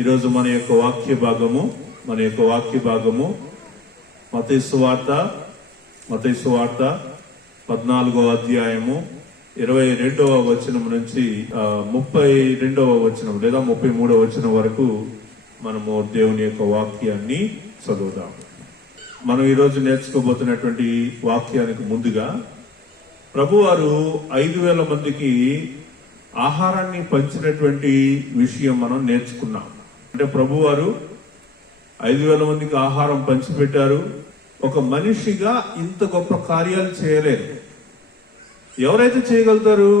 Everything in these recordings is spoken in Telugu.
ఈరోజు మన యొక్క వాక్య భాగము మత్తయి సువార్త 14వ అధ్యాయము 22వ వచనం నుంచి 32వ వచనం లేదా 33వ వచనం వరకు మనము దేవుని యొక్క వాక్యాన్ని చదువుదాం. మనం ఈరోజు నేర్చుకోబోతున్నటువంటి వాక్యానికి ముందుగా ప్రభువారు 5,000 మందికి ఆహారాన్ని పంచినటువంటి విషయం మనం నేర్చుకున్నాం. అంటే ప్రభువారు 5,000 మందికి ఆహారం పంచిపెట్టారు. ఒక మనిషిగా ఇంత గొప్ప కార్యాలు చేయలేరు. ఎవరైతే చేయగలుగుతారు?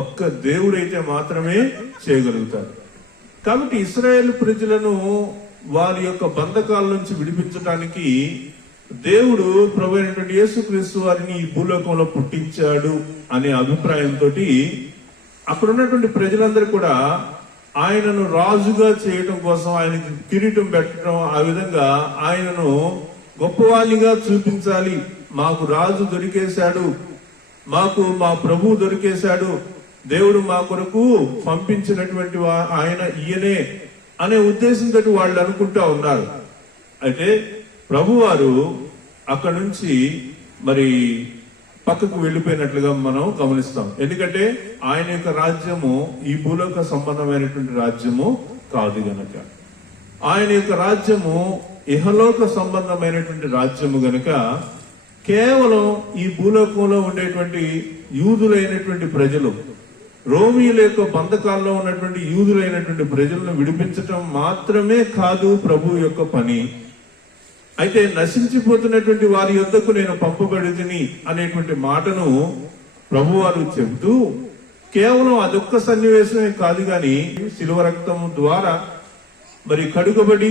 ఒక్క దేవుడైతే మాత్రమే చేయగలుగుతారు. కాబట్టి ఇశ్రాయేలు ప్రజలను వారి యొక్క బంధకాల నుంచి విడిపించడానికి దేవుడు ప్రభు అయినటువంటి యేసుక్రీస్తు వారిని ఈ భూలోకంలో పుట్టించాడు అనే అభిప్రాయంతో అక్కడ ఉన్నటువంటి ప్రజలందరూ కూడా ఆయనను రాజుగా చేయటం కోసం ఆయనకి కిరీటం పెట్టడం, ఆ విధంగా ఆయనను గొప్పవాళ్ళిగా చూపించాలి. మాకు రాజు దొరికేశాడు, మాకు మా ప్రభువు దొరికేశాడు, దేవుడు మా కొరకు పంపించినటువంటి ఆయన ఈయనే అనే ఉద్దేశంతో వాళ్ళు అనుకుంటా ఉన్నారు. అయితే ప్రభువారు అక్కడ నుంచి మరి పక్కకు వెళ్ళిపోయినట్లుగా మనం గమనిస్తాం. ఎందుకంటే ఆయన యొక్క రాజ్యము ఈ భూలోక సంబంధమైనటువంటి రాజ్యము కాదు గనక, ఆయన యొక్క రాజ్యము ఇహలోక సంబంధమైనటువంటి రాజ్యము గనక కేవలం ఈ భూలోకంలో ఉండేటువంటి యూదులైనటువంటి ప్రజలు, రోమీయుల యొక్క బంధకాల్లో ఉన్నటువంటి యూదులైనటువంటి ప్రజలను విడిపించటం మాత్రమే కాదు ప్రభు యొక్క పని. అయితే నశించిపోతున్నటువంటి వారి యొద్దకు నేను పంపబడితిని అనేటువంటి మాటను ప్రభువారు చెబుతూ కేవలం అదొక్క సన్నివేశమే కాదు గాని శిలువ రక్తం ద్వారా మరి కడుగబడి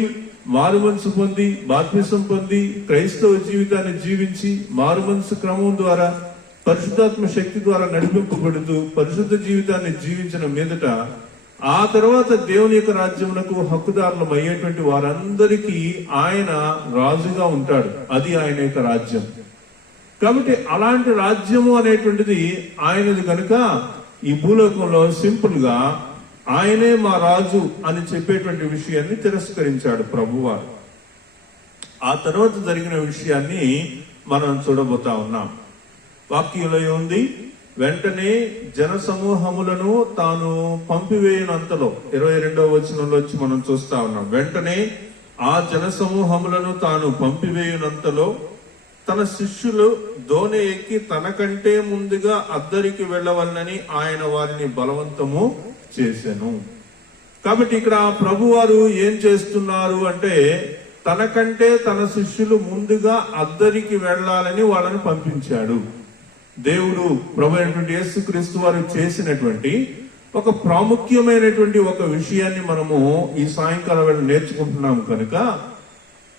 మారుమనసు పొంది బాప్తిసం పొంది క్రైస్తవ జీవితాన్ని జీవించి మారుమనసు క్రమం ద్వారా పరిశుద్ధాత్మ శక్తి ద్వారా నడిపింపబడుతూ పరిశుద్ధ జీవితాన్ని జీవించిన మీదట ఆ తర్వాత దేవుని యొక్క రాజ్యమునకు హక్కుదారులం అయ్యేటువంటి వారందరికీ ఆయన రాజుగా ఉంటాడు. అది ఆయన యొక్క రాజ్యం. కాబట్టి అలాంటి రాజ్యము అనేటువంటిది ఆయనది కనుక ఈ భూలోకంలో సింపుల్ గా ఆయనే మా రాజు అని చెప్పేటువంటి విషయాన్ని తిరస్కరించాడు ప్రభువారు. ఆ తర్వాత జరిగిన విషయాన్ని మనం చూడబోతా ఉన్నాం. వాక్యంలో ఉంది, వెంటనే జన సమూహములను తాను పంపివేయనంతలో 22వ వచనంలో వచ్చి మనం చూస్తా ఉన్నాం. వెంటనే ఆ జన సమూహములను తాను పంపివేయనంతలో తన శిష్యులు దోణి ఎక్కి తనకంటే ముందుగా అద్దరికి వెళ్ళవలనని ఆయన వారిని బలవంతము చేసెను. కాబట్టి ఇక్కడ ప్రభువారు ఏం చేస్తున్నారు అంటే తనకంటే తన శిష్యులు ముందుగా అద్దరికి వెళ్ళాలని వాళ్ళని పంపించాడు. దేవుడు ప్రభు అయినటువంటి యేసుక్రీస్తు వారు చేసినటువంటి ఒక ప్రాముఖ్యమైనటువంటి ఒక విషయాన్ని మనము ఈ సాయంకాలం వేళ నేర్చుకుంటున్నాం కనుక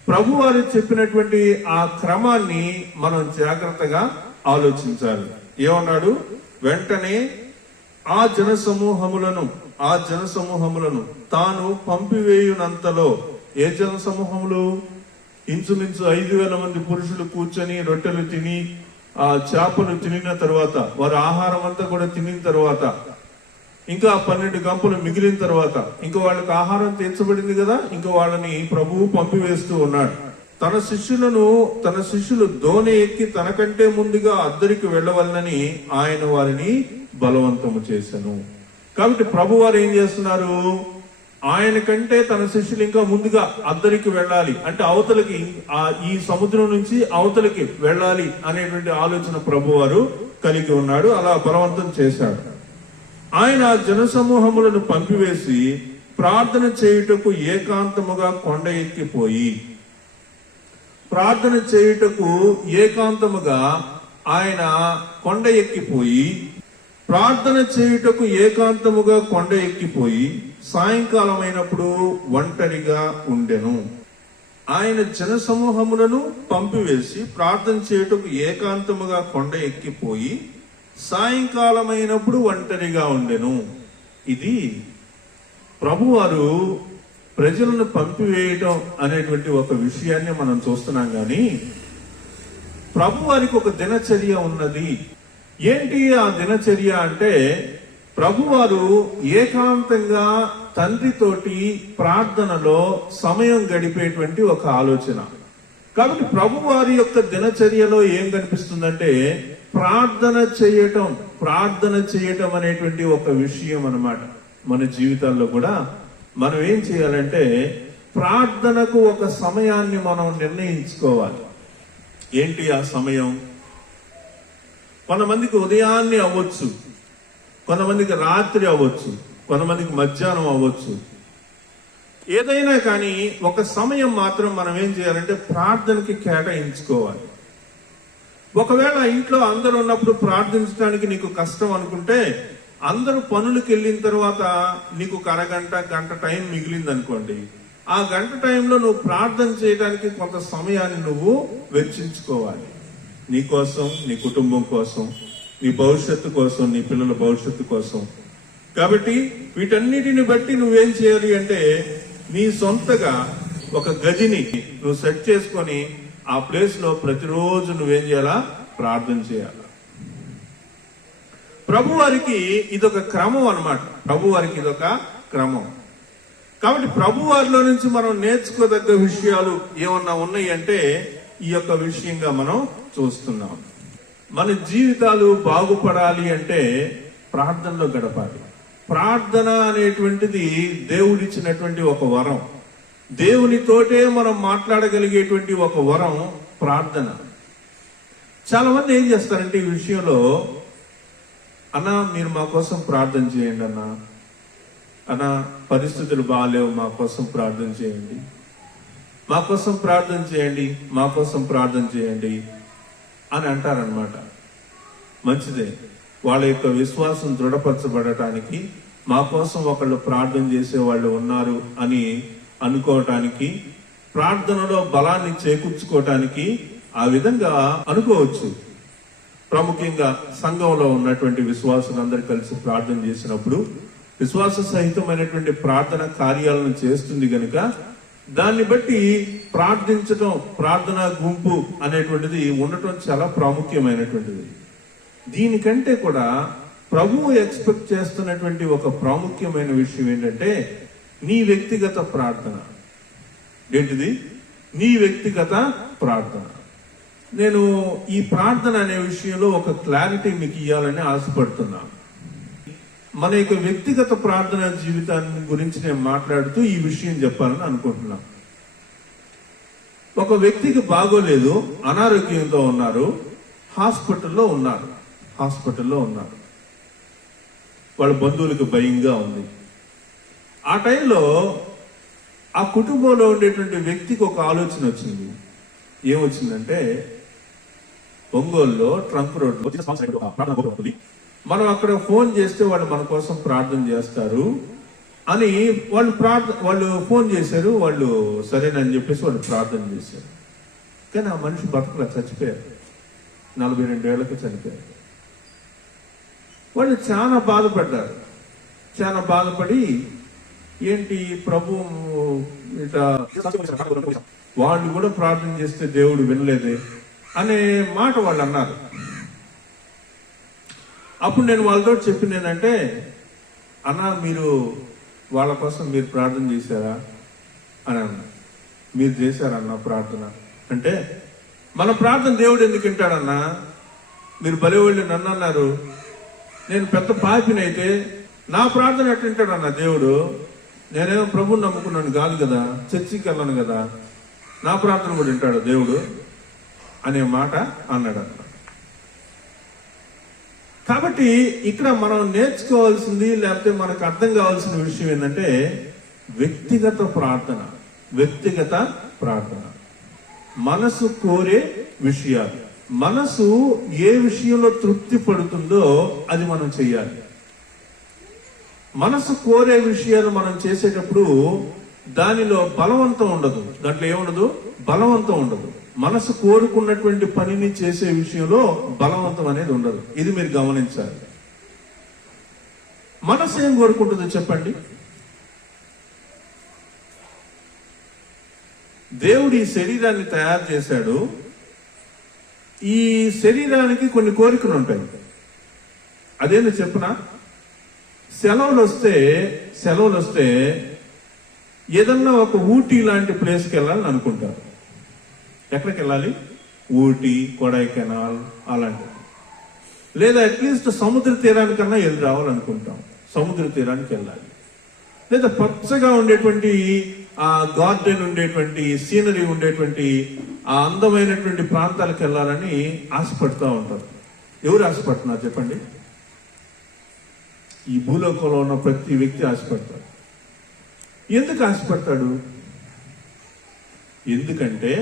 ప్రభు వారు చెప్పినటువంటి ఆ క్రమాన్ని మనం జాగ్రత్తగా ఆలోచించాలి. ఏమన్నాడు? వెంటనే ఆ జన సమూహములను తాను పంపివేయునంతలో. ఏ జన సమూహములు? ఇంచుమించు 5,000 మంది పురుషులు కూర్చొని రొట్టెలు తిని ఆ చేపలు తినిన తర్వాత, వారి ఆహారం అంతా కూడా తినిన తర్వాత, ఇంకా 12 గంపలు మిగిలిన తర్వాత, ఇంకా వాళ్ళకి ఆహారం తీర్చబడింది కదా, ఇంకా వాళ్ళని ప్రభువు పంపివేస్తూ ఉన్నాడు. తన శిష్యులు దోణి ఎక్కి తనకంటే ముందుగా అద్దరికి వెళ్ళవలనని ఆయన వారిని బలవంతము చేశాను. కాబట్టి ప్రభు వారు ఏం చేస్తున్నారు? ఆయన కంటే తన శిష్యులు ఇంకా ముందుగా అద్దరికి వెళ్ళాలి అంటే అవతలకి, ఈ సముద్రం నుంచి అవతలకి వెళ్ళాలి అనేటువంటి ఆలోచన ప్రభువారు కలిగి ఉన్నాడు. అలా బలవంతం చేశాడు. ఆయన జన సమూహములను పంపివేసి ప్రార్థన చేయుటకు ఏకాంతముగా కొండ ఎక్కిపోయి, ఆయన కొండ ఎక్కిపోయి సాయంకాలం అయినప్పుడు ఒంటరిగా ఉండెను. ఆయన జన సమూహములను పంపివేసి ప్రార్థన చేయుటకు ఏకాంతముగా కొండ ఎక్కిపోయి సాయంకాలం అయినప్పుడు ఒంటరిగా ఉండెను. ఇది ప్రభువారు ప్రజలను పంపివేయటం అనేటువంటి ఒక విషయాన్ని మనం చూస్తున్నాం. గాని ప్రభువారికి ఒక దినచర్య ఉన్నది. ఏంటి ఆ దినచర్య అంటే ప్రభువారు ఏకాంతంగా తండ్రితోటి ప్రార్థనలో సమయం గడిపేటువంటి ఒక ఆలోచన. కాబట్టి ప్రభు వారి యొక్క దినచర్యలో ఏం కనిపిస్తుందంటే ప్రార్థన చేయటం అనేటువంటి ఒక విషయం అన్నమాట. మన జీవితాల్లో కూడా మనం ఏం చేయాలంటే ప్రార్థనకు ఒక సమయాన్ని మనం నిర్ణయించుకోవాలి. ఏంటి ఆ సమయం? కొంతమందికి ఉదయాన్నే అవ్వచ్చు, కొంతమందికి రాత్రి అవ్వచ్చు, కొంతమందికి మధ్యాహ్నం అవ్వచ్చు. ఏదైనా కానీ ఒక సమయం మాత్రం మనం ఏం చేయాలంటే ప్రార్థనకి కేటాయించుకోవాలి. ఒకవేళ ఇంట్లో అందరూ ఉన్నప్పుడు ప్రార్థించడానికి నీకు కష్టం అనుకుంటే, అందరూ పనులకు వెళ్ళిన తర్వాత నీకు ఒక అరగంట గంట టైం మిగిలింది అనుకోండి, ఆ గంట టైంలో నువ్వు ప్రార్థన చేయడానికి కొంత సమయాన్ని నువ్వు వెచ్చించుకోవాలి. నీ కోసం, నీ కుటుంబం కోసం, నీ భవిష్యత్తు కోసం, నీ పిల్లల భవిష్యత్తు కోసం. కాబట్టి వీటన్నిటిని బట్టి నువ్వేం చేయాలి అంటే నీ సొంతగా ఒక గదిని నువ్వు సెట్ చేసుకొని ఆ ప్లేస్ లో ప్రతిరోజు నువ్వేం చేయాలా? ప్రార్థన చేయాలి. ప్రభు వారికి ఇదొక క్రమం అన్నమాట. ప్రభు వారికి ఇదొక క్రమం. కాబట్టి ప్రభు వారిలో నుంచి మనం నేర్చుకోదగ్గ విషయాలు ఏమన్నా ఉన్నాయి అంటే ఈ యొక్క విషయంగా మనం చూస్తున్నాం. మన జీవితాలు బాగుపడాలి అంటే ప్రార్థనలో గడపాలి. ప్రార్థన అనేటువంటిది దేవుడిచ్చినటువంటి ఒక వరం. దేవునితోటే మనం మాట్లాడగలిగేటువంటి ఒక వరం ప్రార్థన. చాలా మంది ఏం చేస్తారంటే ఈ విషయంలో, అన్నా మీరు మా కోసం ప్రార్థన చేయండి అన్నా పరిస్థితులు బాగాలేవు, మా కోసం ప్రార్థన చేయండి, మా కోసం ప్రార్థన చేయండి, మా కోసం ప్రార్థన చేయండి అని అంటారనమాట. మంచిదే, వాళ్ళ యొక్క విశ్వాసం దృఢపరచబడటానికి మా కోసం ఒకళ్ళు ప్రార్థన చేసే వాళ్ళు ఉన్నారు అని అనుకోవటానికి, ప్రార్థనలో బలాన్ని చేకూర్చుకోవటానికి ఆ విధంగా అనుకోవచ్చు. ప్రాముఖ్యంగా సంఘంలో ఉన్నటువంటి విశ్వాసులందరూ కలిసి ప్రార్థన చేసినప్పుడు విశ్వాస సహితమైనటువంటి ప్రార్థన కార్యాలను చేస్తుంది గనుక దాన్ని బట్టి ప్రార్థించటం, ప్రార్థనా గుంపు అనేటువంటిది ఉండటం చాలా ప్రాముఖ్యమైనటువంటిది. దీనికంటే కూడా ప్రభువు ఎక్స్పెక్ట్ చేస్తున్నటువంటి ఒక ప్రాముఖ్యమైన విషయం ఏంటంటే నీ వ్యక్తిగత ప్రార్థన. ఏంటిది? నీ వ్యక్తిగత ప్రార్థన. నేను ఈ ప్రార్థన అనే విషయంలో ఒక క్లారిటీ మీకు ఇవ్వాలని ఆశపడుతున్నాను. మన యొక్క వ్యక్తిగత ప్రార్థన జీవితాన్ని గురించి నేను మాట్లాడుతూ ఈ విషయం చెప్పాలని అనుకుంటున్నాను. ఒక వ్యక్తికి బాగోలేదు, అనారోగ్యంతో ఉన్నారు, హాస్పిటల్లో ఉన్నారు. వాళ్ళ బంధువులకు భయంగా ఉంది. ఆ టైంలో ఆ కుటుంబంలో ఉండేటువంటి వ్యక్తికి ఒక ఆలోచన వచ్చింది. ఏమొచ్చిందంటే, ఒంగోలులో ట్రంక్ రోడ్లో మనం అక్కడ ఫోన్ చేస్తే వాళ్ళు మన కోసం ప్రార్థన చేస్తారు అని వాళ్ళు ఫోన్ చేశారు. వాళ్ళు సరేనని చెప్పేసి వాళ్ళు ప్రార్థన చేశారు. కానీ ఆ మనిషి బతుకులా చచ్చిపోయారు. 42 ఏళ్లకు చనిపోయారు. వాళ్ళు చాలా బాధపడ్డారు. చాలా బాధపడి ఏంటి ప్రభు ఇట్లా వాళ్ళు కూడా ప్రార్థన చేస్తే దేవుడు వినలేదే అనే మాట వాళ్ళు అన్నారు. అప్పుడు నేను వాళ్ళతో చెప్పింది ఏంటంటే, అన్నా మీరు వాళ్ళ కోసం మీరు ప్రార్థన చేశారా అని అన్నా. మీరు చేశారన్నా ప్రార్థన అంటే, మన ప్రార్థన దేవుడు ఎందుకు వింటాడన్నా? మీరు బలివళ్ళు నన్ను అన్నారు, నేను పెద్ద పాపినైతే నా ప్రార్థన ఎట్లా వింటాడన్నా దేవుడు? నేనేమో ప్రభుని నమ్ముకున్నాను కాదు కదా, చర్చికి వెళ్ళను కదా, నా ప్రార్థన కూడా వింటాడు దేవుడు అనే మాట అన్నాడు అన్న. కాబట్టి ఇక్కడ మనం నేర్చుకోవాల్సింది, లేకపోతే మనకు అర్థం కావాల్సిన విషయం ఏంటంటే వ్యక్తిగత ప్రార్థన. మనసు కోరే విషయాలు, మనసు ఏ విషయంలో తృప్తి పడుతుందో అది మనం చెయ్యాలి. మనసు కోరే విషయాలు మనం చేసేటప్పుడు దానిలో బలవంతం ఉండదు. దాంట్లో ఏముండదు? బలవంతం ఉండదు. మనసు కోరుకున్నటువంటి పనిని చేసే విషయంలో బలవంతం అనేది ఉండదు. ఇది మీరు గమనించాలి. మనసు ఏం కోరుకుంటుందో చెప్పండి. దేవుడు ఈ శరీరాన్ని తయారు చేశాడు. ఈ శరీరానికి కొన్ని కోరికలు ఉంటాయి. అదేంటో చెప్పునా? సెలవులు వస్తే ఏదన్నా ఒక ఊటీ లాంటి ప్లేస్కి వెళ్ళాలని అనుకుంటారు. ఎక్కడికి వెళ్ళాలి? ఊటీ, కొడైకెనాల్ అలాంటివి. లేదా అట్లీస్ట్ సముద్ర తీరానికన్నా వెళ్ళి రావాలనుకుంటాం. సముద్ర తీరానికి వెళ్ళాలి. లేదా పచ్చగా ఉండేటువంటి ఆ గార్డెన్ ఉండేటువంటి సీనరీ ఉండేటువంటి ఆ అందమైనటువంటి ప్రాంతాలకు వెళ్ళాలని ఆశపడుతూ ఉంటారు. ఎవరు ఆశపడుతున్నారు చెప్పండి? ఈ భూలోకంలో ఉన్న ప్రతి వ్యక్తి ఆశపడతాడు. ఎందుకు ఆశపడతాడు? ఎందుకంటే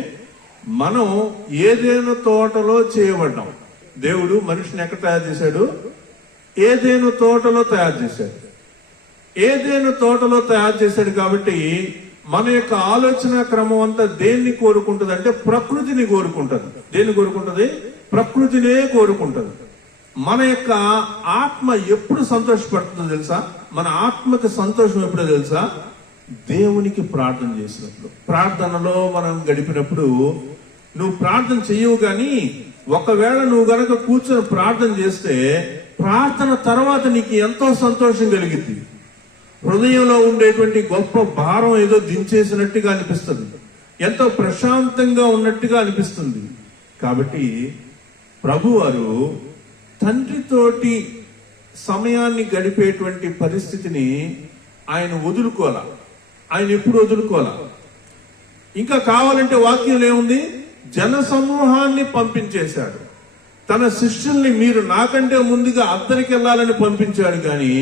మనం ఏదేను తోటలో చేయబడ్డాం. దేవుడు మనిషిని ఎక్కడ తయారు చేశాడు? ఏదేను తోటలో తయారు చేశాడు. ఏదేను తోటలో తయారు చేశాడు కాబట్టి మన యొక్క ఆలోచన క్రమం అంతా దేన్ని కోరుకుంటుంది అంటే ప్రకృతిని కోరుకుంటుంది. దేన్ని కోరుకుంటుంది? ప్రకృతినే కోరుకుంటుంది. మన యొక్క ఆత్మ ఎప్పుడు సంతోషపడుతుందో తెలుసా? మన ఆత్మకి సంతోషం ఎప్పుడో తెలుసా? దేవునికి ప్రార్థన చేసినప్పుడు. ప్రార్థనలో మనం గడిపినప్పుడు నువ్వు ప్రార్థన చెయ్యవు, కానీ ఒకవేళ నువ్వు గనక కూర్చొని ప్రార్థన చేస్తే ప్రార్థన తర్వాత నీకు ఎంతో సంతోషం కలిగింది. హృదయంలో ఉండేటువంటి గొప్ప భారం ఏదో దించేసినట్టుగా అనిపిస్తుంది. ఎంతో ప్రశాంతంగా ఉన్నట్టుగా అనిపిస్తుంది. కాబట్టి ప్రభువారు తండ్రితోటి సమయాన్ని గడిపేటువంటి పరిస్థితిని ఆయన వదులుకోవాలా. ఆయన ఎప్పుడు వదులుకోవాలా? ఇంకా కావాలంటే వాక్యం ఏముంది? జన సమూహాన్ని పంపించేశాడు. తన శిష్యుల్ని మీరు నాకంటే ముందుగా అద్దరికి వెళ్ళాలని పంపించాడు, కానీ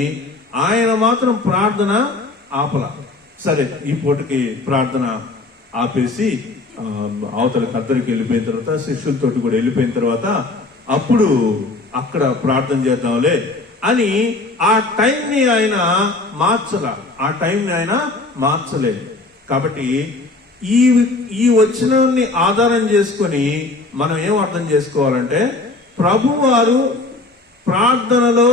ఆయన మాత్రం ప్రార్థన ఆపల. సరే, ఈ పూటకి ప్రార్థన ఆపేసి అవతలకి అద్దరికి వెళ్ళిపోయిన తర్వాత, శిష్యులతోటి కూడా వెళ్ళిపోయిన తర్వాత అప్పుడు అక్కడ ప్రార్థన చేద్దాంలే అని ఆ టైంని ఆయన మార్చలేదు. కాబట్టి ఈ వచనాన్ని ఆధారం చేసుకొని మనం ఏం అర్థం చేసుకోవాలంటే, ప్రభువారు ప్రార్థనలో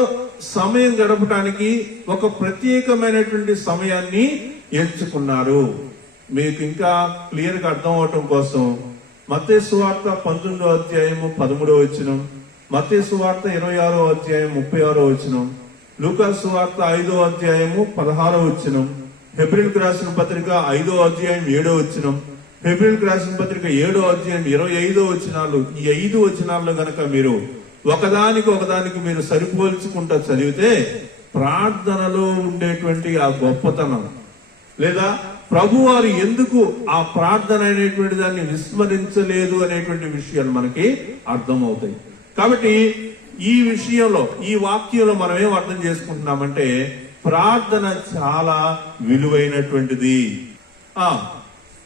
సమయం గడపడానికి ఒక ప్రత్యేకమైనటువంటి సమయాన్ని ఎంచుకున్నారు. మీకు ఇంకా క్లియర్ గా అర్థం అవటం కోసం మత్తయి సువార్త 19వ అధ్యాయము 13వ వచనం, మత్తయి సువార్త 26వ అధ్యాయం 36వ వచనం, లూకా సువార్త 5వ అధ్యాయము 16వ వచనం, హెబ్రీయులకు రాసిన పత్రిక 5వ అధ్యాయం 7వ వచనం, హెబ్రీయులకు రాసిన పత్రిక 7వ అధ్యాయం 25వ వచనాలు. ఈ 5 వచనాల్లో గనక మీరు ఒకదానికి మీరు సరిపోల్చుకుంటా చదివితే ప్రార్థనలో ఉండేటువంటి ఆ గొప్పతనం, లేదా ప్రభువారు ఎందుకు ఆ ప్రార్థన అనేటువంటి దాన్ని విస్మరించలేదు అనేటువంటి విషయాలు మనకి అర్థమవుతాయి. కాబట్టి ఈ విషయంలో, ఈ వాక్యంలో మనం ఏం అర్థం చేసుకుంటున్నామంటే, ప్రార్థన చాలా విలువైనటువంటిది.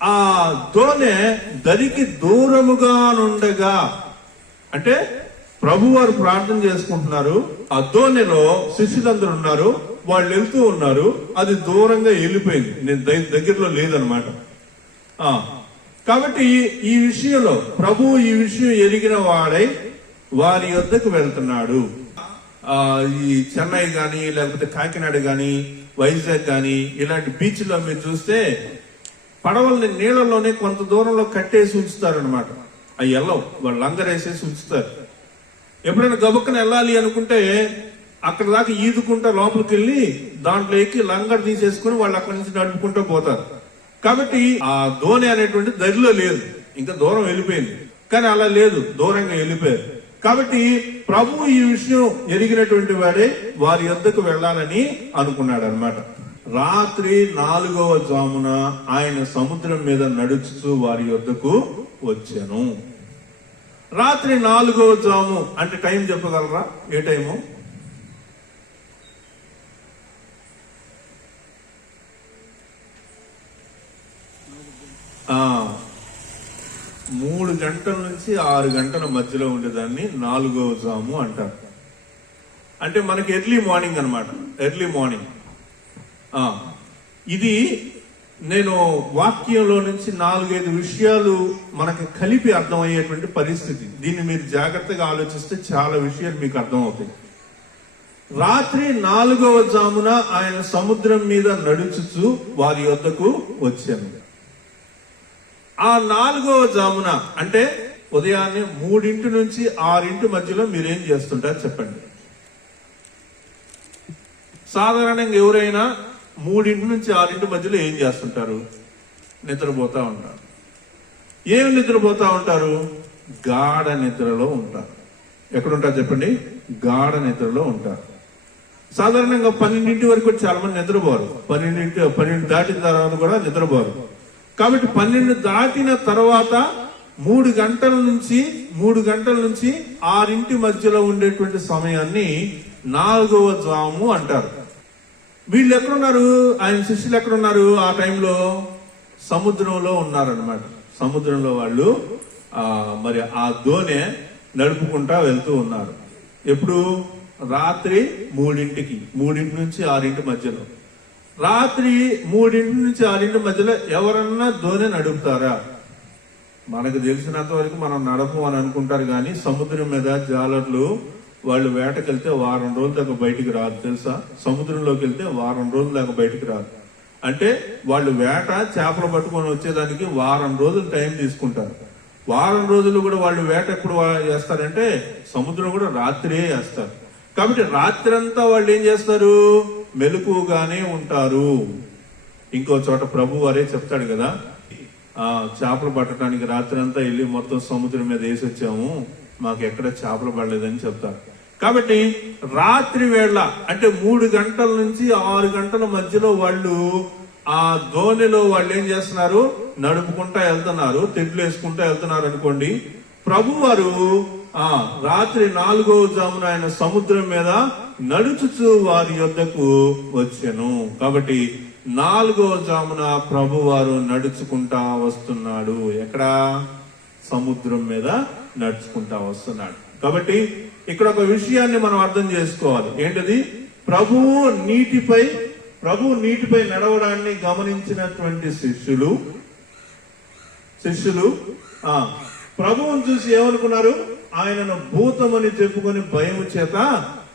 ఆ దోనె దరికి దూరముగా నుండగా, అంటే ప్రభువారు ప్రార్థన చేసుకుంటున్నారు, ఆ దోనెలో శిష్యులందరూ ఉన్నారు, వాళ్ళు వెళ్తూ ఉన్నారు, అది దూరంగా వెళ్ళిపోయింది, నేను దగ్గరలో లేదనమాట. కాబట్టి ఈ విషయంలో ప్రభు ఈ విషయం ఎరిగిన వాడై వారి యొద్దకు వెళ్తున్నాడు. ఈ చెన్నై గాని, లేకపోతే కాకినాడ గాని, వైజాగ్ గాని ఇలాంటి బీచ్ లో మీరు చూస్తే పడవల్ని నీళ్ళలోనే కొంత దూరంలో కట్టేసి ఉంచుతారు అనమాట. అవి వెళ్ళవు, వాళ్ళు లంగరేసేసి ఉంచుతారు. ఎప్పుడైనా గబుక్కన వెళ్ళాలి అనుకుంటే అక్కడ దాకా ఈదుకుంటా లోపలికి వెళ్ళి దాంట్లో ఎక్కి లంగర్ తీసేసుకుని వాళ్ళు అక్కడి నుంచి నడుపుకుంటూ పోతారు. కాబట్టి ఆ దోణి అనేటువంటి దరిలో లేదు, ఇంకా దూరం వెళ్ళిపోయింది. కానీ అలా లేదు, దూరంగా వెళ్ళిపోయారు. కాబట్టి ప్రభు ఈ విషయం ఎరిగినటువంటి వాడే వారి యొద్దకు వెళ్ళాలని అనుకున్నాడు అనమాట. రాత్రి 4వ జామున ఆయన సముద్రం మీద నడుచుతూ వారి యొద్దకు వచ్చాను. రాత్రి 4వ జాము అంటే టైం చెప్పగలరా? ఏ టైము? ఆ 3 గంటల నుంచి 6 గంటల మధ్యలో ఉండేదాన్ని 4వ జాము అంటారు. అంటే మనకి ఎర్లీ మార్నింగ్ అనమాట, ఎర్లీ మార్నింగ్. ఇది నేను వాక్యంలో నుంచి 4-5 విషయాలు మనకి కలిపి అర్థమయ్యేటువంటి పరిస్థితి. దీన్ని మీరు జాగ్రత్తగా ఆలోచిస్తే చాలా విషయాలు మీకు అర్థమవుతాయి. రాత్రి 4వ జామున ఆయన సముద్రం మీద నడుచుచు వారి యొద్దకు వచ్చాను. ఆ 4వ జామున అంటే ఉదయాన్నే 3 నుంచి 6 మధ్యలో మీరేం చేస్తుంటారు చెప్పండి? సాధారణంగా ఎవరైనా 3 నుంచి 6 మధ్యలో ఏం చేస్తుంటారు? నిద్రపోతా ఉంటారు. ఏమి నిద్రపోతా ఉంటారు? గాఢ నిద్రలో ఉంటారు. ఎక్కడుంటారు చెప్పండి? గాఢ నిద్రలో ఉంటారు. సాధారణంగా 12 వరకు చాలా మంది నిద్రపోరు. 12 దాటిన తర్వాత కూడా నిద్రపోరు. కాబట్టి 12 దాటిన తర్వాత 3 గంటల నుంచి 6 మధ్యలో ఉండేటువంటి సమయాన్ని 4వ జాము అంటారు. వీళ్ళు ఎక్కడున్నారు? ఆయన శిష్యులు ఎక్కడున్నారు? ఆ టైంలో సముద్రంలో ఉన్నారనమాట. సముద్రంలో వాళ్ళు మరి ఆ దోణె నడుపుకుంటా వెళ్తూ ఉన్నారు. ఎప్పుడు? రాత్రి 3 నుంచి 6 మధ్యలో. రాత్రి 3 నుంచి 6 మధ్యలో ఎవరన్నా దోణె నడుపుతారా? మనకు తెలిసినంత వరకు మనం నడపం అని అనుకుంటారు, కానీ సముద్రం మీద జాలర్లు వాళ్ళు వేటకెళ్తే వారం రోజుల దాకా బయటికి రాదు, తెలుసా? సముద్రంలోకి వెళ్తే వారం రోజుల దాకా బయటికి రాదు. అంటే వాళ్ళు వేట చేపలు పట్టుకొని వచ్చేదానికి వారం రోజులు టైం తీసుకుంటారు. వారం రోజులు కూడా వాళ్ళు వేట ఎప్పుడు చేస్తారంటే సముద్రం కూడా రాత్రే చేస్తారు. కాబట్టి రాత్రి అంతా వాళ్ళు ఏం చేస్తారు? మెలకుగానే ఉంటారు. ఇంకో చోట ప్రభు వారే చెప్తాడు కదా, చేపలు పట్టడానికి రాత్రి అంతా వెళ్ళి మొత్తం సముద్రం మీద వేసి వచ్చాము, మాకు ఎక్కడ చేపలు పడలేదని చెప్తారు. కాబట్టి రాత్రి వేళ అంటే 3 గంటల నుంచి 6 గంటల మధ్యలో వాళ్ళు ఆ దోణిలో వాళ్ళు ఏం చేస్తున్నారు? నడుపుకుంటా వెళ్తున్నారు, తెడ్లు వేసుకుంటా వెళ్తున్నారు అనుకోండి. ప్రభు వారు రాత్రి 4వ జామున ఆయన సముద్రం మీద నడుచుచు వారి యొద్దకు వచ్చెను. కాబట్టి 4వ జామున ప్రభు వారు నడుచుకుంటా వస్తున్నాడు. ఎక్కడ? సముద్రం మీద నడుచుకుంటా వస్తున్నాడు. కాబట్టి ఇక్కడ ఒక విషయాన్ని మనం అర్థం చేసుకోవాలి. ఏంటది? ప్రభువు నీటిపై నడవడాన్ని గమనించినటువంటి శిష్యులు ప్రభువును చూసి ఏమనుకున్నారు? ఆయనను భూతమని చెప్పుకొని భయం చేత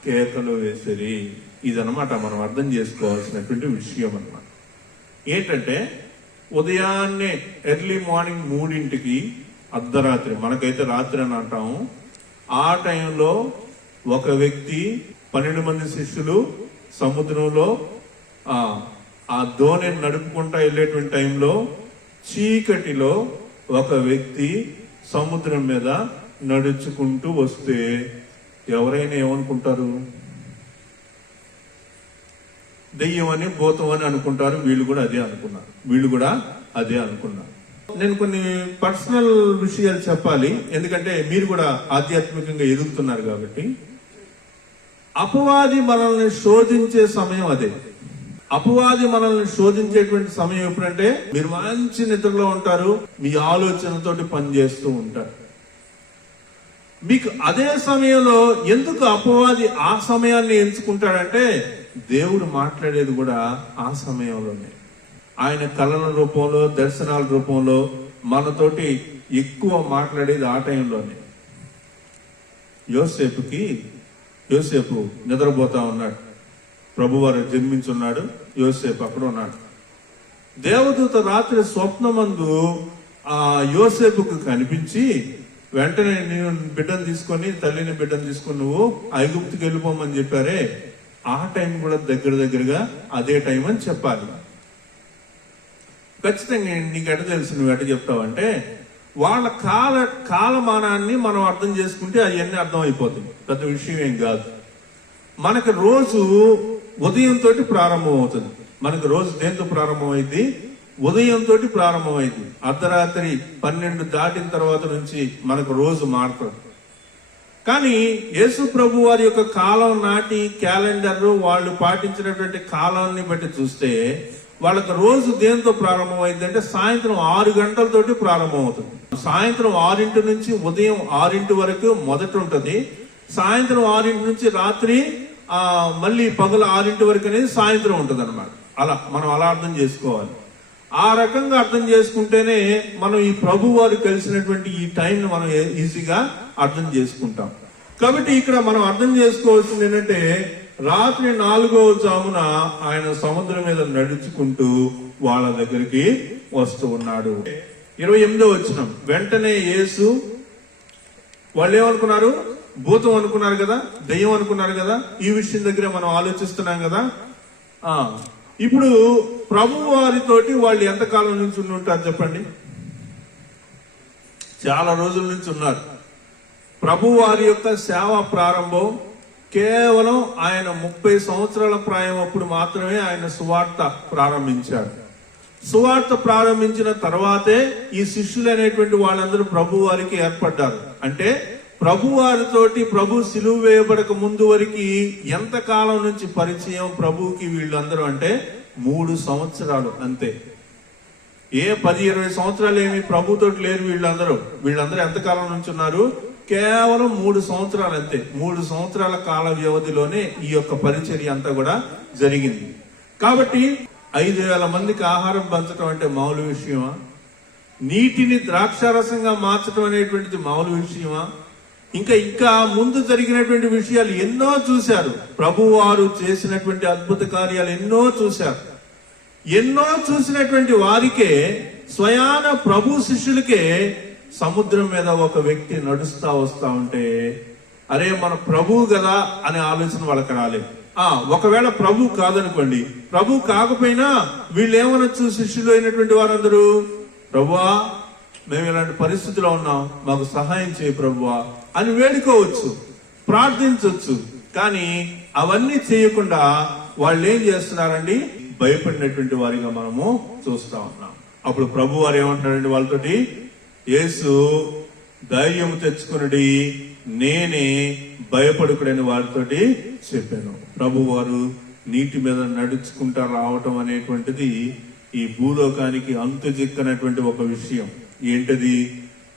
కేకలు వేసిరి. ఇదనమాట మనం అర్థం చేసుకోవాల్సినటువంటి విషయం అన్నమాట. ఏంటంటే ఉదయాన్నే ఎర్లీ మార్నింగ్ 3ంటికి, అర్ధరాత్రి, మనకైతే రాత్రి అని అంటాము, ఆ టైంలో ఒక వ్యక్తి 12 మంది శిష్యులు సముద్రంలో ఆ దోణిని నడుపుకుంటా వెళ్ళేటువంటి టైంలో చీకటిలో ఒక వ్యక్తి సముద్రం మీద నడుచుకుంటూ వస్తే ఎవరైనా ఏమనుకుంటారు? దెయ్యం అని, భూతం అని అనుకుంటారు. వీళ్ళు కూడా అదే అనుకున్నారు. నేను కొన్ని పర్సనల్ విషయాలు చెప్పాలి, ఎందుకంటే మీరు కూడా ఆధ్యాత్మికంగా ఎదుగుతున్నారు కాబట్టి. అపవాది మనల్ని శోధించే సమయం అదే. అపవాది మనల్ని శోధించేటువంటి సమయం ఎప్పుడంటే మీరు మంచి నిద్రలో ఉంటారు, మీ ఆలోచనతోటి పనిచేస్తూ ఉంటారు. మీకు అదే సమయంలో ఎందుకు అపవాది ఆ సమయాన్ని ఎంచుకుంటాడంటే దేవుడు మాట్లాడేది కూడా ఆ సమయంలోనే. ఆయన కళల రూపంలో, దర్శనాల రూపంలో మనతోటి ఎక్కువ మాట్లాడేది ఆ టైంలోనే. యోసేపు నిద్రపోతా ఉన్నాడు. ప్రభువారు జన్మించున్నాడు. యోసేపు అక్కడ ఉన్నాడు. దేవదూత రాత్రి స్వప్నమందు ఆ యోసేపుకు కనిపించి, వెంటనే నేను బిడ్డను తీసుకొని, తల్లిని బిడ్డను తీసుకొని నువ్వు ఐగుప్తుకి వెళ్ళిపోమని చెప్పారే, ఆ టైం కూడా దగ్గరగా అదే టైం అని చెప్పాలి. ఖచ్చితంగా నీకు ఎట తెలుసు, నువ్వు ఎట చెప్తావంటే వాళ్ళ కాలమానాన్ని మనం అర్థం చేసుకుంటే అవన్నీ అర్థం అయిపోతుంది. పెద్ద విషయం ఏం కాదు. మనకు రోజు ఉదయంతో ప్రారంభం అవుతుంది. మనకు రోజు దేంతో ప్రారంభమైంది? ఉదయంతో ప్రారంభమైంది. అర్ధరాత్రి 12 దాటిన తర్వాత నుంచి మనకు రోజు మారుతుంది. కానీ యేసు ప్రభు వారి యొక్క కాలం నాటి క్యాలెండర్, వాళ్ళు పాటించినటువంటి కాలాన్ని బట్టి చూస్తే వాళ్ళకి రోజు దేంతో ప్రారంభమైంది అంటే సాయంత్రం 6 గంటలతోటి ప్రారంభం అవుతుంది. సాయంత్రం 6 నుంచి ఉదయం 6 వరకు మొదట ఉంటుంది. సాయంత్రం 6 నుంచి రాత్రి మళ్ళీ పగల 6 వరకు అనేది సాయంత్రం ఉంటుంది అనమాట. మనం అలా అర్థం చేసుకోవాలి. ఆ రకంగా అర్థం చేసుకుంటేనే మనం ఈ ప్రభు వారు కలిసినటువంటి ఈ టైంని మనం ఈజీగా అర్థం చేసుకుంటాం. కాబట్టి ఇక్కడ మనం అర్థం చేసుకోవాల్సింది ఏంటంటే రాత్రి 4వ జామున ఆయన సముద్రం మీద నడుచుకుంటూ వాళ్ళ దగ్గరికి వస్తూ ఉన్నాడు. 28వ వచనం, వెంటనే యేసు, వాళ్ళు ఏమనుకున్నారు? భూతం అనుకున్నారు కదా, దెయ్యం అనుకున్నారు కదా. ఈ విషయం దగ్గర మనం ఆలోచిస్తున్నాం కదా. ఇప్పుడు ప్రభు వారితోటి వాళ్ళు ఎంతకాలం నుంచి ఉండి ఉంటారు చెప్పండి? చాలా రోజుల నుంచి ఉన్నారు. ప్రభు వారి యొక్క సేవ ప్రారంభం కేవలం ఆయన 30 సంవత్సరాల ప్రాయం అప్పుడు మాత్రమే ఆయన సువార్త ప్రారంభించాడు. సువార్త ప్రారంభించిన తర్వాతే ఈ శిష్యులు అనేటువంటి వాళ్ళందరూ ప్రభు వారికి ఏర్పడ్డారు. అంటే ప్రభు వారితోటి ప్రభు సిలువ వేయబడక ముందు వరకు ఎంతకాలం నుంచి పరిచయం ప్రభువుకి వీళ్ళందరూ అంటే 3 సంవత్సరాలు అంతే. ఏ 10-20 సంవత్సరాలు ఏమి ప్రభుతోటి లేరు వీళ్ళందరూ ఎంతకాలం నుంచి ఉన్నారు? కేవలం 3 సంవత్సరాలు అంతే. 3 సంవత్సరాల కాల వ్యవధిలోనే ఈ యొక్క పరిచర్య అంతా కూడా జరిగింది. కాబట్టి 5,000 మందికి ఆహారం పంచడం అంటే మామూలు విషయమా? నీటిని ద్రాక్షారసంగా మార్చడం అనేటువంటిది మామూలు విషయమా? ఇంకా ముందు జరిగినటువంటి విషయాలు ఎన్నో చూశారు. ప్రభు వారు చేసినటువంటి అద్భుత కార్యాలు ఎన్నో చూశారు. ఎన్నో చూసినటువంటి వారికే స్వయాన ప్రభు శిష్యులకే సముద్రం మీద ఒక వ్యక్తి నడుస్తా వస్తా ఉంటే అరే మన ప్రభు కదా అనే ఆలోచన వాళ్ళకి రాలేదు. ఒకవేళ ప్రభు కాదనుకోండి, ప్రభు కాకపోయినా వీళ్ళు ఏమనొచ్చు? శిష్యులు అయినటువంటి వారందరూ, ప్రభువా మేము ఇలాంటి పరిస్థితిలో ఉన్నాం, మాకు సహాయం చేయి ప్రభువా అని వేడుకోవచ్చు, ప్రార్థించవచ్చు. కానీ అవన్నీ చేయకుండా వాళ్ళు ఏం చేస్తున్నారండి? భయపడినటువంటి వారిగా మనము చూస్తా ఉన్నాం. అప్పుడు ప్రభు వారు ఏమంటున్నారండి వాళ్ళతోటి? యేసు ధైర్యం తెచ్చుకుని నేనే, భయపడుకుడని వారితోటి చెప్పాను. ప్రభు వారు నీటి మీద నడుచుకుంటా రావటం అనేటువంటిది ఈ భూలోకానికి అంతుజిక్కనటువంటి ఒక విషయం. ఏంటది?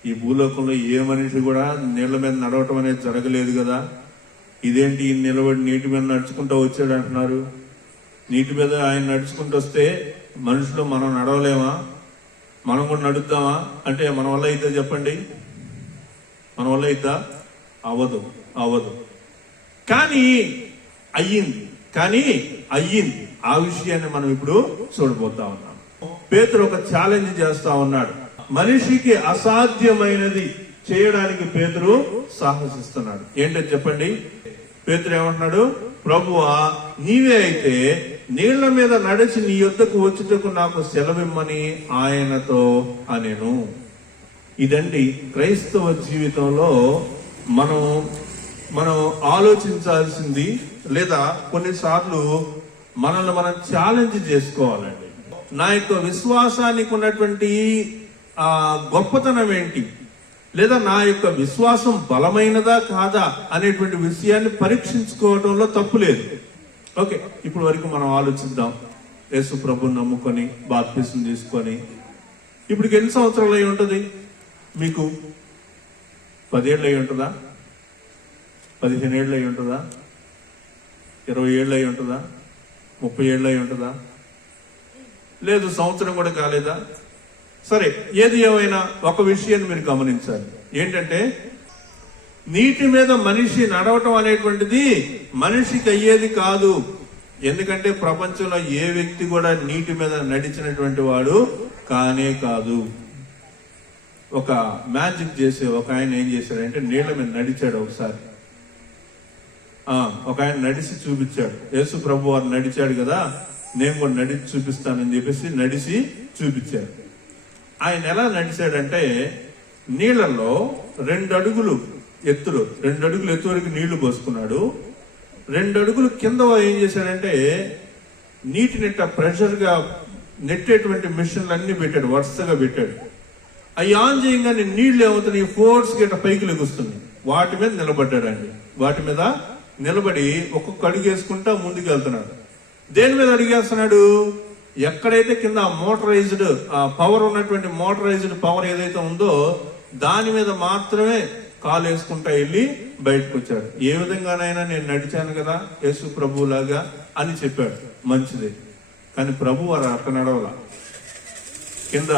ఈ భూలోకంలో ఏ మనిషి కూడా నీళ్ల మీద నడవటం అనేది జరగలేదు కదా. ఇదేంటి నిలబడి నీటి మీద నడుచుకుంటూ వచ్చాడు అంటున్నారు? నీటి మీద ఆయన నడుచుకుంటూ వస్తే మనుషులు మనం నడవలేమా? మనం కూడా నడుద్దామా అంటే మన వల్ల అయిద్దా చెప్పండి? మన వల్ల అయిద్దా? అవ్వదు. కానీ అయ్యింది. ఆ విషయాన్ని మనం ఇప్పుడు చూడబోతా ఉన్నాం. పేతురు ఒక ఛాలెంజ్ చేస్తా ఉన్నాడు. మనిషికి అసాధ్యమైనది చేయడానికి పేతురు సాహసిస్తున్నాడు. ఏంటని చెప్పండి? పేతురు ఏమంటున్నాడు? ప్రభువా నీవే అయితే నీళ్ల మీద నడిచి నీ యొద్దకు వచ్చుటకు నాకు సెలవిమ్మని ఆయనతో అనెను. ఇదండి క్రైస్తవ జీవితంలో మనం ఆలోచించాల్సింది. లేదా కొన్నిసార్లు మనల్ని మనం ఛాలెంజ్ చేసుకోవాలండి. నా యొక్క విశ్వాసానికి ఉన్నటువంటి గొప్పతనం ఏంటి, లేదా నా యొక్క విశ్వాసం బలమైనదా కాదా అనేటువంటి విషయాన్ని పరీక్షించుకోవడంలో తప్పు లేదు. ఓకే, ఇప్పుడు వరకు మనం ఆలోచిద్దాం. యేసు ప్రభుని నమ్ముకొని బాప్తిసం తీసుకొని ఇప్పటికి ఎన్ని సంవత్సరాలు అయి ఉంటుంది? మీకు 10 ఏళ్ళు అయి ఉంటుందా? 15 ఏళ్ళు అయి ఉంటుందా? 20 ఏళ్ళు అయి ఉంటుందా? 30 ఏళ్ళు అయి ఉంటుందా? లేదు, సంవత్సరం కూడా కాలేదా? సరే, ఏది ఏమైనా ఒక విషయాన్ని మీరు గమనించాలి. ఏంటంటే నీటి మీద మనిషి నడవటం అనేటువంటిది మనిషికి అయ్యేది కాదు. ఎందుకంటే ప్రపంచంలో ఏ వ్యక్తి కూడా నీటి మీద నడిచినటువంటి వాడు కానే కాదు. ఒక మ్యాజిక్ చేసే ఒక ఆయన ఏం చేశాడంటే నీళ్ల మీద నడిచాడు ఒకసారి. ఒక ఆయన నడిచి చూపించాడు. యేసు ప్రభు వారు నడిచాడు కదా, నేను కూడా నడిచి చూపిస్తానని చెప్పేసి నడిచి చూపించాడు. ఆయన ఎలా నడిచాడంటే నీళ్లలో 2 అడుగులు ఎత్తులు 2 అడుగులు ఎత్తు వరకు నీళ్లు పోసుకున్నాడు. 2 అడుగులు కింద ఏం చేశాడంటే నీటిని ప్రెషర్ గా నెట్టేటువంటి మిషన్లు అన్ని పెట్టాడు, వరుసగా పెట్టాడు. అవి ఆన్ చేయగానే నీళ్లు ఏమవుతున్నాయి? ఫోర్స్ గిట్ట పైకి లెగుస్తుంది. వాటి మీద నిలబడ్డాడండి. వాటి మీద నిలబడి ఒక్కొక్క అడుగు వేసుకుంటా ముందుకు వెళ్తున్నాడు. దేని మీద అడిగేస్తున్నాడు? ఎక్కడైతే కింద మోటరైజ్డ్ పవర్ ఉన్నటువంటి మోటరైజ్డ్ పవర్ ఏదైతే ఉందో దాని మీద మాత్రమే కాలు వేసుకుంటా వెళ్ళి బయటకు వచ్చాడు. ఏ విధంగానైనా నేను నడిచాను కదా యేసు ప్రభు లాగా అని చెప్పాడు. మంచిదే. కానీ ప్రభు వారు అట్ట నడవల, కింద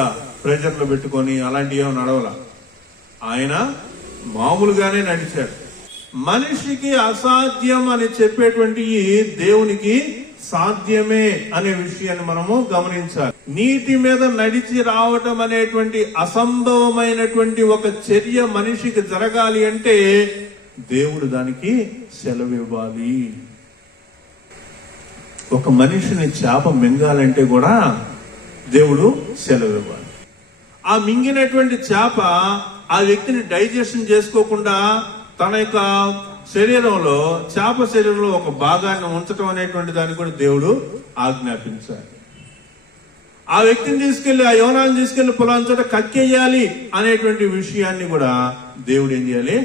ప్రెజర్లు పెట్టుకొని అలాంటి ఏమో నడవల. ఆయన మామూలుగానే నడిచాడు. మనిషికి అసాధ్యం అని చెప్పేటువంటి దేవునికి సాధ్యమే అనే విషయాన్ని మనము గమనించాలి. నీటి మీద నడిచి రావటం అనేటువంటి అసంభవమైనటువంటి ఒక చర్య మనిషికి జరగాలి అంటే దేవుడు దానికి సెలవు ఇవ్వాలి. ఒక మనిషిని చేప మింగాలంటే కూడా దేవుడు సెలవు ఇవ్వాలి. ఆ మింగినటువంటి చేప ఆ వ్యక్తిని డైజెషన్ చేసుకోకుండా తన యొక్క శరీరంలో, చేప శరీరంలో ఒక భాగాన్ని ఉంచడం అనేటువంటి దాన్ని కూడా దేవుడు ఆజ్ఞాపించాలి. ఆ వ్యక్తిని తీసుకెళ్లి, ఆ యోనాన్ని తీసుకెళ్లి పొలాన్ని చోట కక్కేయాలి అనేటువంటి విషయాన్ని కూడా దేవుడు ఏం చేయాలి?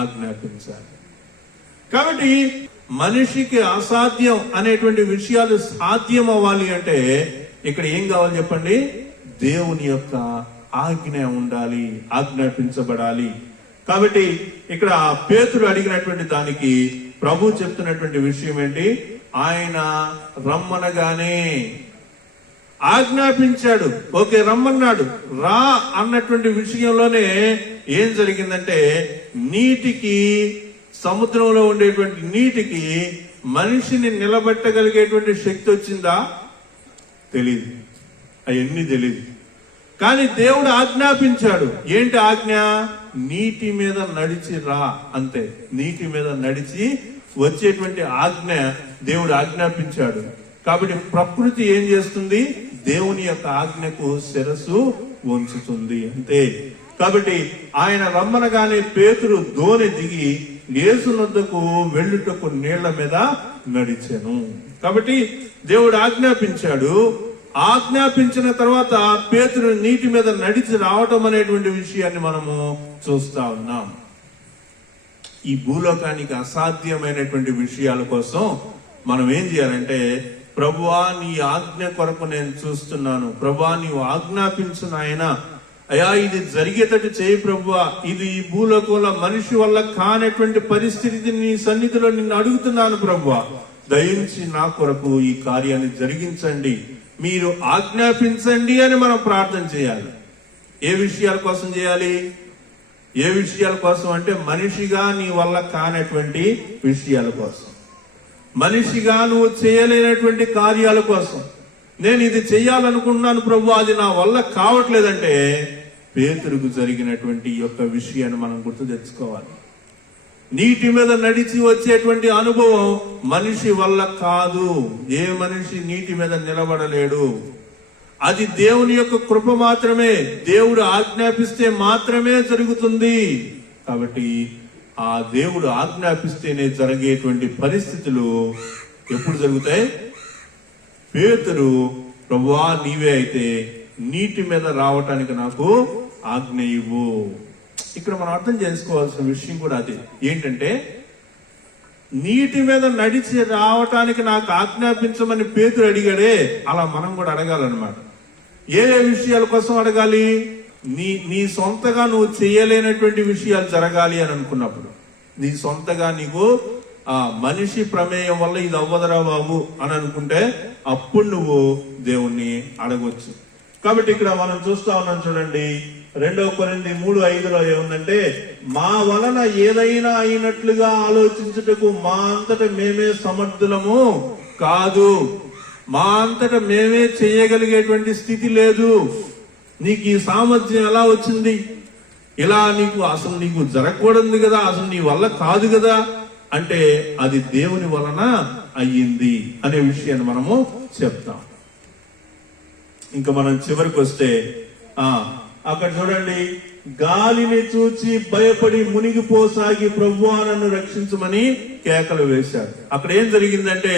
ఆజ్ఞాపించాలి. కాబట్టి మనిషికి అసాధ్యం అనేటువంటి విషయాలు సాధ్యం అవ్వాలి అంటే ఇక్కడ ఏం కావాలి చెప్పండి? దేవుని యొక్క ఆజ్ఞ ఉండాలి, ఆజ్ఞాపించబడాలి. కాబట్టి ఇక్కడ పేతురు అడిగినటువంటి దానికి ప్రభు చెప్తున్నటువంటి విషయం ఏంటి? ఆయన రమ్మనగానే ఆజ్ఞాపించాడు. ఓకే, రమ్మన్నాడు. రా అన్నటువంటి విషయంలోనే ఏం జరిగిందంటే, నీటికి, సముద్రంలో ఉండేటువంటి నీటికి మనిషిని నిలబెట్టగలిగేటువంటి శక్తి వచ్చిందా? తెలీదు, అవన్నీ తెలీదు. కానీ దేవుడు ఆజ్ఞాపించాడు. ఏంటి ఆజ్ఞ? నీటి మీద నడిచి రా, అంతే. నీటి మీద నడిచి వచ్చేటువంటి ఆజ్ఞ దేవుడు ఆజ్ఞాపించాడు. కాబట్టి ప్రకృతి ఏం చేస్తుంది? దేవుని యొక్క ఆజ్ఞకు శిరస్సు వంచుతుంది, అంతే. కాబట్టి ఆయన రమ్మనగానే పేతురు దోణి దిగి యేసు వద్దకు వెళ్ళుటకు నీళ్ల మీద నడిచెను. కాబట్టి దేవుడు ఆజ్ఞాపించాడు. ఆజ్ఞాపించిన తర్వాత పేతురు నీటి మీద నడిచి రావటం అనేటువంటి విషయాన్ని మనము చూస్తా ఉన్నాం. ఈ భూలోకానికి అసాధ్యమైనటువంటి విషయాల కోసం మనం ఏం చేయాలంటే, ప్రభువా నీ ఆజ్ఞ కొరకు నేను చూస్తున్నాను, ప్రభువా నీవు ఆజ్ఞాపించు నాయనా, అయ్యా ఇది జరిగేటట్టు చేయి ప్రభువా, ఇది ఈ భూలోకంలో మనిషి వల్ల కానటువంటి పరిస్థితి నీ సన్నిధిలో నిన్ను అడుగుతున్నాను ప్రభువా, దయించి నా కొరకు ఈ కార్యాన్ని జరిగించండి, మీరు ఆజ్ఞాపించండి అని మనం ప్రార్థన చేయాలి. ఏ విషయాల కోసం చేయాలి? ఏ విషయాల కోసం అంటే మనిషిగా నీ వల్ల కానటువంటి విషయాల కోసం, మనిషిగా నువ్వు చేయలేనటువంటి కార్యాల కోసం. నేను ఇది చెయ్యాలనుకున్నాను ప్రభు, అది నా వల్ల కావట్లేదంటే పేతురుకు జరిగినటువంటి యొక్క విషయాన్ని మనం గుర్తు తెచ్చుకోవాలి. నీటి మీద నడిచి వచ్చేటువంటి అనుభవం మనిషి వల్ల కాదు. ఏ మనిషి నీటి మీద నిలబడలేడు. అది దేవుని యొక్క కృప మాత్రమే, దేవుడు ఆజ్ఞాపిస్తే మాత్రమే జరుగుతుంది. కాబట్టి ఆ దేవుడు ఆజ్ఞాపిస్తేనే జరిగేటువంటి పరిస్థితులు ఎప్పుడు జరుగుతాయి? పేతురు ప్రభువా నీవే అయితే నీటి మీద రావటానికి నాకు ఆజ్ఞ ఇవ్వు. ఇక్కడ మనం అర్థం చేసుకోవాల్సిన విషయం కూడా అదే. ఏంటంటే, నీటి మీద నడిచి రావటానికి నాకు ఆజ్ఞాపించమని పేతురు అడిగాడే, అలా మనం కూడా అడగాలన్నమాట. ఏ విషయాల కోసం అడగాలి? నీ సొంతగా నువ్వు చేయలేనటువంటి విషయాలు జరగాలి అని అనుకున్నప్పుడు, నీ సొంతగా నీకు మనిషి ప్రమేయం వల్ల ఇది అవ్వదరా బాబు అని అనుకుంటే అప్పుడు నువ్వు దేవుణ్ణి అడగొచ్చు. కాబట్టి ఇక్కడ మనం చూస్తా ఉన్నాం చూడండి, 2 కొరింథీ 3:5 ఏముందంటే, మా వలన ఏదైనా అయినట్లుగా ఆలోచించుటకు మా అంతట మేమే సమర్థులము కాదు. మా అంతట మేమే చేయగలిగేటువంటి స్థితి లేదు. నీకు ఈ సామర్థ్యం ఎలా వచ్చింది? ఇలా అసలు నీకు జరగకూడదు కదా, అసలు నీ వల్ల కాదు కదా అంటే అది దేవుని వలన అయ్యింది అనే విషయాన్ని మనము చెప్తాం. ఇంకా మనం చివరికి వస్తే అక్కడ చూడండి, గాలిని చూచి భయపడి మునిగిపోసాగి ప్రభువా నన్ను రక్షించమని కేకలు వేశాడు. అక్కడ ఏం జరిగిందంటే,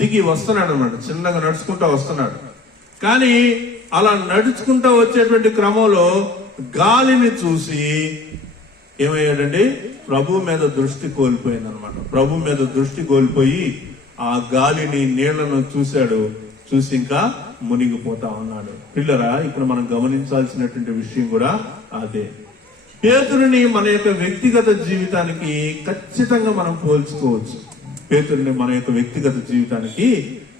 దిగి వస్తున్నాడు అన్నమాట, చిన్నగా నడుచుకుంటా వస్తున్నాడు. కానీ అలా నడుచుకుంటా వచ్చేటువంటి క్రమంలో గాలిని చూసి ఏమయ్యాడండి? ప్రభు మీద దృష్టి కోల్పోయింది అనమాట. ప్రభు మీద దృష్టి కోల్పోయి ఆ గాలిని, నీళ్లను చూశాడు. చూసి ఇంకా మునిగిపోతా ఉన్నాడు. పిల్లరా, ఇక్కడ మనం గమనించాల్సినటువంటి విషయం కూడా అదే. పేతురుని మన యొక్క వ్యక్తిగత జీవితానికి ఖచ్చితంగా మనం పోల్చుకోవచ్చు. పేతురుని మన యొక్క వ్యక్తిగత జీవితానికి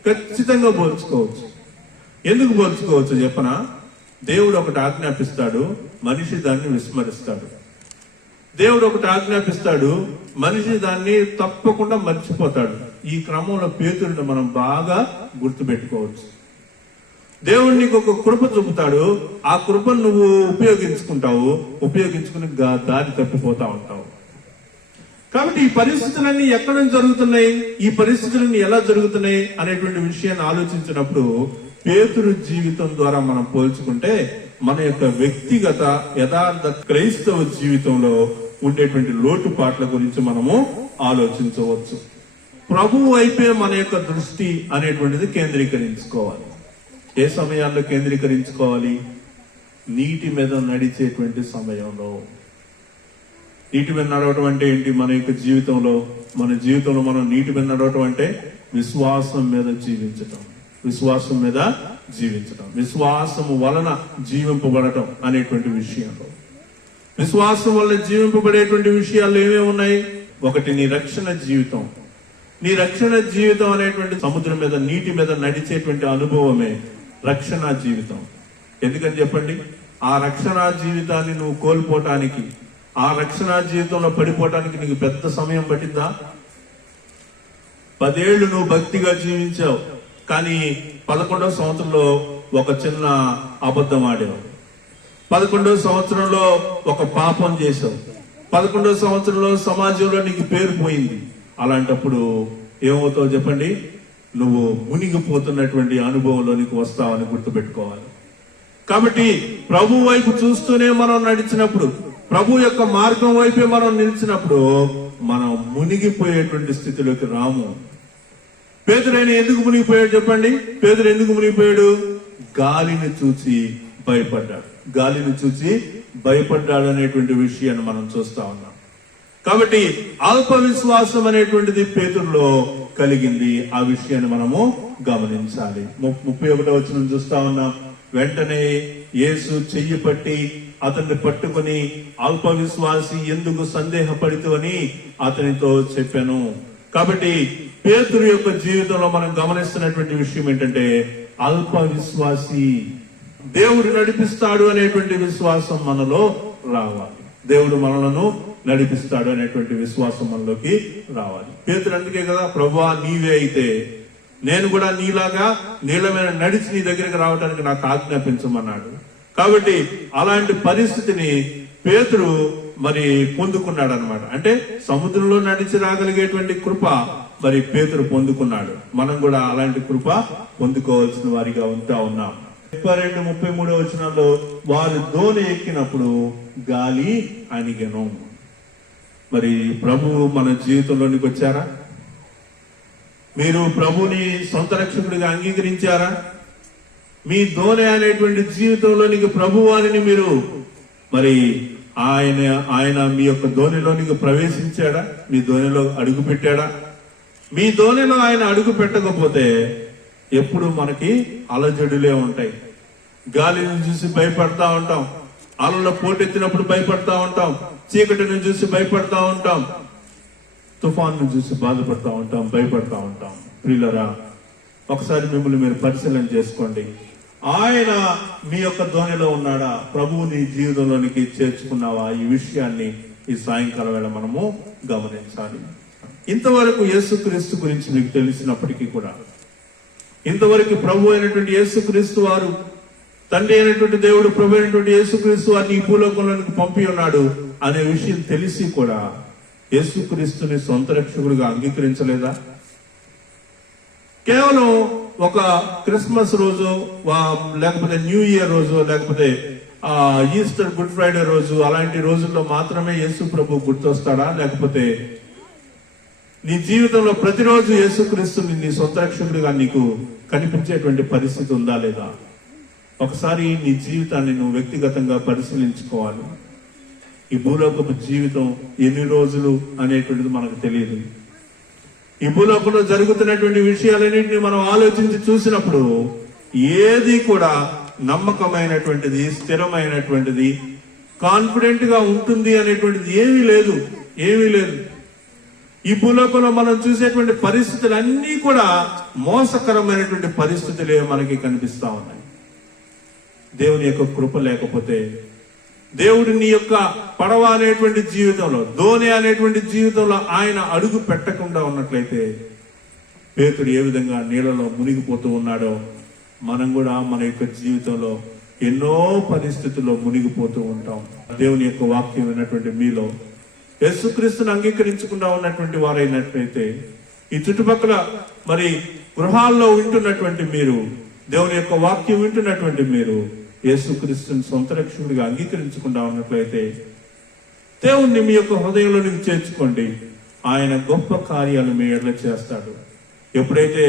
ఖచ్చితంగా పోల్చుకోవచ్చు. ఎందుకు పోల్చుకోవచ్చు చెప్పనా? దేవుడు ఒకటి ఆజ్ఞాపిస్తాడు, మనిషి దాన్ని విస్మరిస్తాడు. దేవుడు ఒకటి ఆజ్ఞాపిస్తాడు, మనిషి దాన్ని తప్పకుండా మర్చిపోతాడు. ఈ క్రమంలో పేతురుని మనం బాగా గుర్తుపెట్టుకోవచ్చు. దేవుడు నీకు ఒక కృప చూపుతాడు, ఆ కృపను నువ్వు ఉపయోగించుకుంటావు, ఉపయోగించుకుని దారి తప్పిపోతా ఉంటావు. కాబట్టి ఈ పరిస్థితులన్నీ ఎక్కడ నుంచి జరుగుతున్నాయి, ఈ పరిస్థితులన్నీ ఎలా జరుగుతున్నాయి అనేటువంటి విషయాన్ని ఆలోచించినప్పుడు పేతురు జీవితం ద్వారా మనం పోల్చుకుంటే మన యొక్క వ్యక్తిగత యథార్థ క్రైస్తవ జీవితంలో ఉండేటువంటి లోటుపాట్ల గురించి మనము ఆలోచించవచ్చు. ప్రభువు వైపే మన యొక్క దృష్టి అనేటువంటిది కేంద్రీకరించుకోవాలి. ఏ సమయాల్లో కేంద్రీకరించుకోవాలి? నీటి మీద నడిచేటువంటి సమయంలో. నీటి మీద నడవటం అంటే ఏంటి? మన యొక్క జీవితంలో మనం నీటి మీద నడవటం అంటే విశ్వాసం మీద జీవించటం, విశ్వాసము వలన జీవింపబడటం అనేటువంటి విషయంలో. విశ్వాసం వలన జీవింపబడేటువంటి విషయాలు ఏమేమి ఉన్నాయి? ఒకటి, నీ రక్షణ జీవితం. నీ రక్షణ జీవితం అనేటువంటి సముద్రం మీద, నీటి మీద నడిచేటువంటి అనుభవమే రక్షణ జీవితం. ఎందుకని చెప్పండి? ఆ రక్షణ జీవితాన్ని నువ్వు కోల్పోవటానికి, ఆ రక్షణ జీవితంలో పడిపోవటానికి నీకు పెద్ద సమయం పట్టిందా? 10 ఏళ్లు నువ్వు భక్తిగా జీవించావు, కానీ 11వ సంవత్సరంలో ఒక చిన్న అబద్ధం ఆడావు. 11వ సంవత్సరంలో ఒక పాపం చేశావు. 11వ సంవత్సరంలో సమాజంలో నీకు పేరు పోయింది. అలాంటప్పుడు ఏమవుతావు చెప్పండి? నువ్వు మునిగిపోతున్నటువంటి అనుభవంలో నీకు వస్తావని గుర్తుపెట్టుకోవాలి. కాబట్టి ప్రభు వైపు చూస్తూనే మనం నడిచినప్పుడు, ప్రభు యొక్క మార్గం వైపే మనం నిలిచినప్పుడు మనం మునిగిపోయేటువంటి స్థితిలోకి రాము. పేతురైన ఎందుకు మునిగిపోయాడు చెప్పండి? పేతురు ఎందుకు మునిగిపోయాడు? గాలిని చూసి భయపడ్డాడు అనేటువంటి విషయాన్ని మనం చూస్తా ఉన్నాం. కాబట్టి అల్ప విశ్వాసం అనేటువంటిది పేతురులో కలిగింది. ఆ విషయాన్ని మనము గమనించాలి. 31వ వచనం చూస్తా ఉన్నాం. వెంటనే యేసు చెయ్యి పట్టి అతన్ని పట్టుకుని, అల్ప విశ్వాసి ఎందుకు సందేహపడితు అని అతనితో చెప్పాను. కాబట్టి పేతురు యొక్క జీవితంలో మనం గమనిస్తున్నటువంటి విషయం ఏంటంటే, అల్ప విశ్వాసి. దేవుడు నడిపిస్తాడు అనేటువంటి విశ్వాసం మనలో రావాలి. దేవుడు మనలను నడిపిస్తాడు అనేటువంటి విశ్వాసం మనలోకి రావాలి. పేతురు అందుకే కదా, ప్రభువా నీవే అయితే నేను కూడా నీలాగా నీళ్ళ మీద నడిచి నీ దగ్గరికి రావడానికి నాకు ఆజ్ఞాపించమన్నాడు. కాబట్టి అలాంటి పరిస్థితిని పేతురు మరి పొందుకున్నాడు అనమాట. అంటే సముద్రంలో నడిచి రాగలిగేటువంటి కృప మరి పేతురు పొందుకున్నాడు. మనం కూడా అలాంటి కృప పొందుకోవాల్సిన వారిగా ఉంటా ఉన్నాం. 32-33 వచనాల్లో వారు దోణి ఎక్కినప్పుడు గాలి అణిగెను. మరి ప్రభువు మన జీవితంలోనికి వచ్చారా? మీరు ప్రభుని సొంత రక్షకుడిగా అంగీకరించారా? మీ దోణి అనేటువంటి జీవితంలోనికి ప్రభువాని మీరు మరి ఆయన మీ యొక్క దోణిలోనికి ప్రవేశించాడా? మీ దోణిలో అడుగు పెట్టాడా? మీ దోణిలో ఆయన అడుగు పెట్టకపోతే ఎప్పుడు మనకి అలజడులే ఉంటాయి. గాలిని చూసి భయపడతా ఉంటాం, అలలో పోటెత్తినప్పుడు భయపడతా ఉంటాం, చీకటిని చూసి భయపడతా ఉంటాం, తుఫాను చూసి బాధపడతా ఉంటాం, భయపడతా ఉంటాం. ప్రియులరా, ఒకసారి మిమ్మల్ని మీరు పరిశీలన చేసుకోండి. ఆయన మీ యొక్క ధోనిలో ఉన్నాడా? ప్రభువు నీ జీవితంలోనికి చేర్చుకున్నావా? ఈ విషయాన్ని ఈ సాయంకాలం వేళ మనము గమనించాలి. ఇంతవరకు యేసుక్రీస్తు గురించి మీకు తెలిసినప్పటికీ కూడా, ఇంతవరకు ప్రభు అయినటువంటి యేసుక్రీస్తు వారు, తండ్రి అయినటువంటి దేవుడు, ప్రభు అయినటువంటి యేసుక్రీస్తు వారిని ఈ భూలోకంలోనికి పంపి ఉన్నాడు అనే విషయం తెలిసి కూడా యేసుక్రీస్తుని సొంత రక్షకుడిగా అంగీకరించలేదా? కేవలం ఒక క్రిస్మస్ రోజు, లేకపోతే న్యూ ఇయర్ రోజు, లేకపోతే ఈస్టర్, గుడ్ ఫ్రైడే రోజు, అలాంటి రోజుల్లో మాత్రమే యేసు ప్రభు గుర్తొస్తాడా? లేకపోతే నీ జీవితంలో ప్రతిరోజు యేసుక్రీస్తుని నీ సొంత రక్షకుడిగా నీకు కనిపించేటువంటి పరిస్థితి ఉందా లేదా? ఒకసారి నీ జీవితాన్ని నువ్వు వ్యక్తిగతంగా పరిశీలించుకోవాలి. ఈ భూలోకపు జీవితం ఎన్ని రోజులు అనేటువంటిది మనకు తెలియదు. ఈ భూలోకంలో జరుగుతున్నటువంటి విషయాలన్నింటినీ మనం ఆలోచించి చూసినప్పుడు ఏది కూడా నమ్మకమైనటువంటిది, స్థిరమైనటువంటిది, కాన్ఫిడెంట్ గా ఉంటుంది అనేటువంటిది ఏమీ లేదు. ఈ భూలోకంలో మనం చూసేటువంటి పరిస్థితులు అన్నీ కూడా మోసకరమైనటువంటి పరిస్థితులే మనకి కనిపిస్తా ఉన్నాయి. దేవుని యొక్క కృప లేకపోతే, దేవుడు నీ యొక్క పడవ అనేటువంటి జీవితంలో, దోణి అనేటువంటి జీవితంలో ఆయన అడుగు పెట్టకుండా ఉన్నట్లయితే, పేతుడు ఏ విధంగా నీళ్ళలో మునిగిపోతూ ఉన్నాడో మనం కూడా మన యొక్క జీవితంలో ఎన్నో పరిస్థితుల్లో మునిగిపోతూ ఉంటాం. దేవుని యొక్క వాక్యం విన్నటువంటి మీలో యేసుక్రీస్తుని అంగీకరించకుండా ఉన్నటువంటి వారైనట్లయితే, ఈ చుట్టుపక్కల మరి గృహాల్లో వింటున్నటువంటి మీరు, దేవుని యొక్క వాక్యం వింటున్నటువంటి మీరు యేసుక్రీస్తుని సొంత రక్షకుడిగా అంగీకరించకుండా ఉన్నట్లయితే దేవుణ్ణి మీ యొక్క హృదయంలోనికి చేర్చుకోండి. ఆయన గొప్ప కార్యాలు మీ ఎడల చేస్తాడు. ఎప్పుడైతే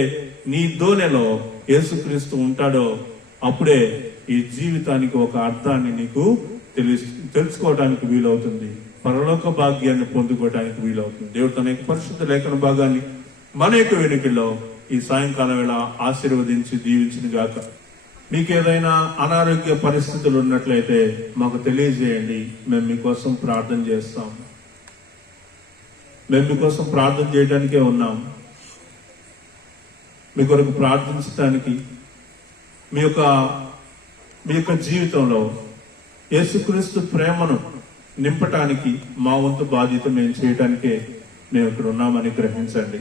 నీ దోనెలో యేసుక్రీస్తు ఉంటాడో అప్పుడే ఈ జీవితానికి ఒక అర్థాన్ని నీకు తెలుసుకోవడానికి వీలవుతుంది, పరలోక భాగ్యాన్ని పొందుకోవడానికి వీలవుతుంది. దేవుడు తన యొక్క పరిశుద్ధ లేఖన భాగాన్ని మన యొక్క వెనుకల్లో ఈ సాయంకాలం వేళ ఆశీర్వదించి దీవించిన గాక. మీకు ఏదైనా అనారోగ్య పరిస్థితులు ఉన్నట్లయితే మాకు తెలియజేయండి, మేము మీకోసం ప్రార్థన చేస్తాం. మేము మీకోసం ప్రార్థన చేయడానికే ఉన్నాం. మీ కొరకు ప్రార్థించడానికి, మీ యొక్క జీవితంలో యేసుక్రీస్తు ప్రేమను నింపటానికి మా వంతు బాధ్యత మేము చేయటానికే మేము ఇక్కడ ఉన్నామని గ్రహించండి.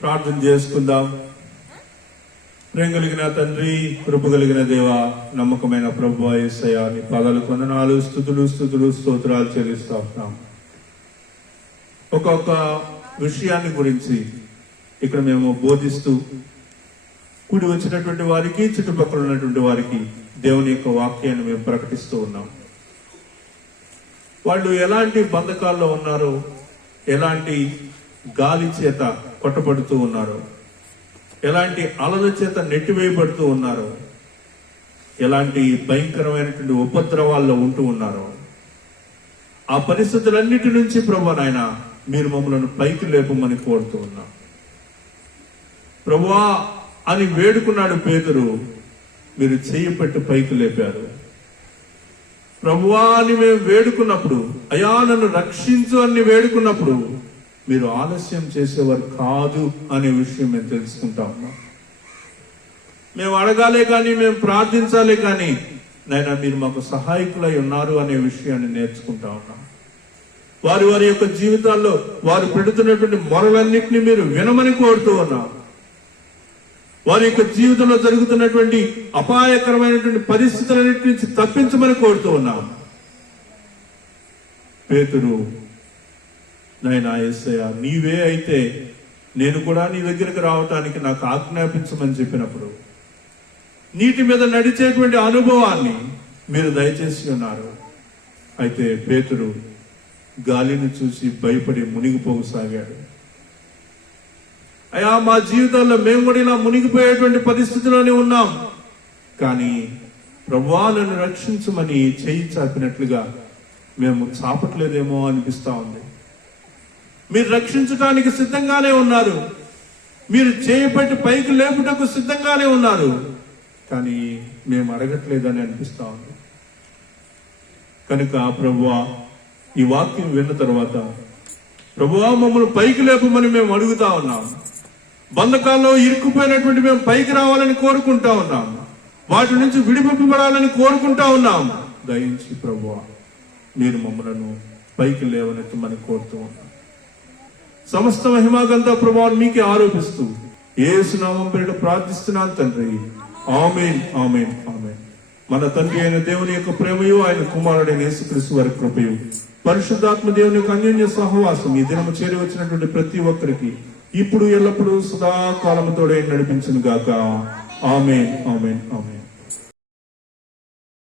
ప్రార్థన చేసుకుందాం. ప్రేమ కలిగిన తండ్రి, కృప కలిగిన దేవ, నమ్మకమైన ప్రభువా యేసయ్యా, నీ పాదాలకు వందనాలు, స్తుతులు స్తోత్రాలు చెల్లిస్తా ఉన్నాం. ఒక్కొక్క విషయాన్ని గురించి ఇక్కడ మేము బోధిస్తూ కూడి వచ్చినటువంటి వారికి, చుట్టుపక్కల ఉన్నటువంటి వారికి దేవుని యొక్క వాక్యాన్ని మేము ప్రకటిస్తూ ఉన్నాం. వాళ్ళు ఎలాంటి బంధకాల్లో ఉన్నారో, ఎలాంటి గాలి చేత కొట్టబడుతూ ఉన్నారో, ఎలాంటి అలల చేత నెట్టివేయబడుతూ ఉన్నారో, ఎలాంటి భయంకరమైనటువంటి ఉపద్రవాల్లో ఉంటూ ఉన్నారో, ఆ పరిస్థితులన్నిటి నుంచి ప్రభువా నాయన మీరు మమ్మల్ని పైకి లేపమని కోరుతూ ఉన్నాం. ప్రభువా అని వేడుకున్నాడు పేతురు, మీరు చెయ్యి పెట్టి పైకి లేపారు. ప్రభువా అని మేము వేడుకున్నప్పుడు, అయ్యా నన్ను రక్షించు అని వేడుకున్నప్పుడు మీరు ఆలస్యం చేసేవారు కాదు అనే విషయం మేము తెలుసుకుంటా ఉన్నాం. మేము అడగాలే కానీ, మేము ప్రార్థించాలే కానీ నాయనా మీరు మాకు సహాయకులై ఉన్నారు అనే విషయాన్ని నేర్చుకుంటా ఉన్నాం. వారి యొక్క జీవితాల్లో వారు పెడుతున్నటువంటి మొరలన్నింటినీ మీరు వినమని కోరుతూ ఉన్నాం. వారి యొక్క జీవితంలో జరుగుతున్నటువంటి అపాయకరమైనటువంటి పరిస్థితులన్నింటి నుంచి తప్పించమని కోరుతూ ఉన్నాం. పేతురు, నాయనా యేసయ్యా నీవే అయితే నేను కూడా నీ దగ్గరకు రావటానికి నాకు ఆజ్ఞాపించమని చెప్పినప్పుడు నీటి మీద నడిచేటువంటి అనుభవాన్ని మీరు దయచేసి ఉన్నారు. అయితే పేతురు గాలిని చూసి భయపడి మునిగిపోసాగాడు. అయ్యా మా జీవితాల్లో మేము కూడా ఇలా మునిగిపోయేటువంటి పరిస్థితిలోనే ఉన్నాం, కానీ ప్రభువా నన్ను రక్షించమని చేయి చాపినట్లుగా మేము చాపట్లేదేమో అనిపిస్తా ఉంది. మీరు రక్షించడానికి సిద్ధంగానే ఉన్నారు, మీరు చేయబట్టి పైకి లేపుటకు సిద్ధంగానే ఉన్నారు, కానీ మేము అడగట్లేదని అనిపిస్తా ఉంది. కనుక ప్రభువా ఈ వాక్యం విన్న తర్వాత ప్రభువా మమ్మల్ని పైకి లేపమని మేము అడుగుతా ఉన్నాం. బంధకాల్లో ఇరుక్కుపోయినటువంటి మేము పైకి రావాలని కోరుకుంటా ఉన్నాం, వాటి నుంచి విడిపింపబడాలని కోరుకుంటా ఉన్నాం. దయించి ప్రభువా మీరు మమ్మలను పైకి లేవనెత్తమని కోరుతూ ఉన్నాం. సమస్త మహిమాగంత ప్రభావం మీకే ఆరోపిస్తూ యేసు నామం పేరిట ప్రార్థిస్తున్నాను తండ్రి. ఆమేన్, ఆమేన్, ఆమేన్. మన తండ్రి అయిన దేవుని యొక్క ప్రేమయు, ఆయన కుమారుడైన యేసుక్రీస్తు వారి కృపయు, పరిశుద్ధాత్మ దేవుని యొక్క అన్యోన్య సహవాసం ఈ దినము చేరి వచ్చినటువంటి ప్రతి ఒక్కరికి ఇప్పుడు ఎల్లప్పుడూ సదాకాలముతోడే నడిపించును గాక. ఆమేన్, ఆమేన్, ఆమేన్.